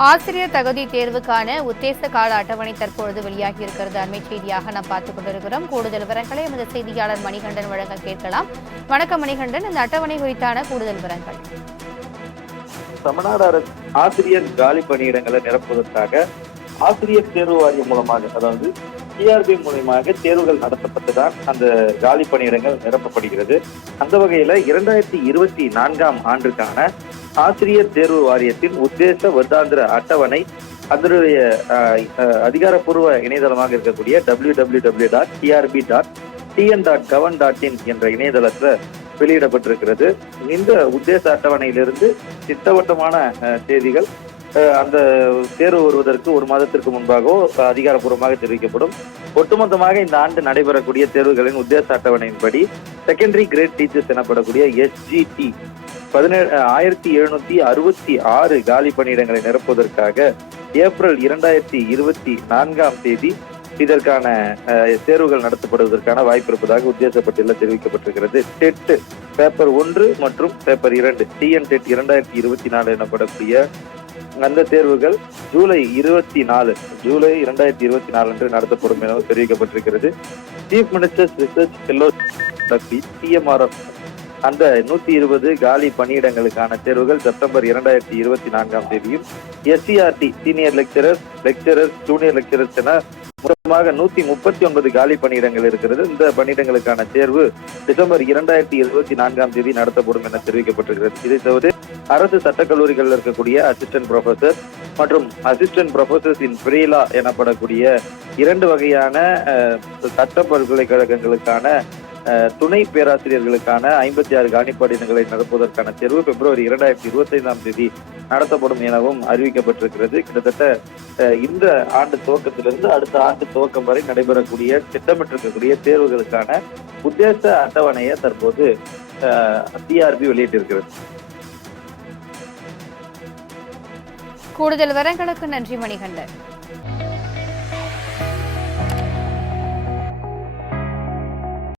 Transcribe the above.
ஆசிரியர் தகுதி தேர்வுக்கான உத்தேச கால அட்டவணை தற்பொழுது வெளியாகி இருக்கிறது. அண்மை செய்தியாக நாம் பார்த்துக் கொண்டிருக்கிறோம். கூடுதல் விவரங்களை எமது செய்தியாளர் மணிகண்டன் வழங்க கேட்கலாம். வணக்கம் மணிகண்டன், இந்த அட்டவணை குறித்தான கூடுதல் விவரங்கள். தமிழ்நாடு அரசு ஆசிரியர் காலி பணியிடங்களை நிரப்புவதற்காக ஆசிரியர் தேர்வு வாரியம் மூலமாக, அதாவது டிஆர்பி மூலமாக தேர்வுகள் நடத்தப்பட்டுதான் அந்த காலி பணியிடங்கள் நிரப்பப்படுகிறது. அந்த வகையில 2024ஆம் ஆண்டுக்கான ஆசிரியர் தேர்வு வாரியத்தின் உத்தேச வருடாந்திர அட்டவணை அதனுடைய அதிகாரப்பூர்வ இணையதளமாக இருக்கக்கூடிய www.trb.tn.gov.in என்ற இணையதளத்துல வெளியிடப்பட்டிருக்கிறது. இந்த உத்தேச அட்டவணையிலிருந்து திட்டவட்டமான செய்திகள் அந்த தேர்வு வருவதற்கு ஒரு மாதத்திற்கு முன்பாகவோ அதிகாரப்பூர்வமாக தெரிவிக்கப்படும். ஒட்டுமொத்தமாக இந்த ஆண்டு நடைபெறக்கூடிய தேர்வுகளின் உத்தேச அட்டவணையின்படி செகண்டரி கிரேட் டீச்சர்ஸ் எனப்படக்கூடிய SGT 1766 காலி பணியிடங்களை நிரப்புவதற்காக ஏப்ரல் 2024ஆம் தேதி இதற்கான தேர்வுகள் நடத்தப்படுவதற்கான வாய்ப்பு இருப்பதாக உத்தேசப்பட்டியலில் தெரிவிக்கப்பட்டிருக்கிறது. டெட் பேப்பர் 1 மற்றும் பேப்பர் 2 TN டெட் 2024 எனப்படக்கூடிய அந்த தேர்வுகள் ஜூலை 2024 அன்று நடத்தப்படும் எனவும் தெரிவிக்கப்பட்டிருக்கிறது. Chief ministers research fellowship CMRF அந்த 120 காலி பணியிடங்களுக்கான தேர்வுகள் செப்டம்பர் 2024ஆம் தேதியும், SCRT senior lecturers junior lecturers என மொத்தமாக 139 காலி பணியிடங்கள் இருக்கிறது. இந்த பணியிடங்களுக்கான தேர்வு டிசம்பர் 2024ஆம் தேதி நடத்தப்படும் என தெரிவிக்கப்பட்டிருக்கிறது. இதை தவிர அரசு சட்டக்கல்லூரிகளில் இருக்கக்கூடிய அசிஸ்டன்ட் ப்ரொஃபசர் மற்றும் அசிஸ்டன்ட் ப்ரொஃபசர்ஸ் இன் பிரீலா எனப்படக்கூடிய 2 வகையான சட்ட பல்கலைக்கழகங்களுக்கான துணை பேராசிரியர்களுக்கான 56 காலி பணியிடங்களை நடப்பதற்கான தேர்வு பிப்ரவரி 2025ஆம் தேதி நடத்தப்படும் எனவும் அறிவிக்கப்பட்டிருக்கிறது. கிட்டத்தட்ட இந்த ஆண்டு துவக்கத்திலிருந்து அடுத்த ஆண்டு துவக்கம் வரை நடைபெறக்கூடிய திட்டமிட்டிருக்கக்கூடிய தேர்வுகளுக்கான உத்தேச அட்டவணையை தற்போது டிஆர்பி வெளியிட்டிருக்கிறது. கூடுதல் விவரங்களுக்கு நன்றி மணிகண்டன்.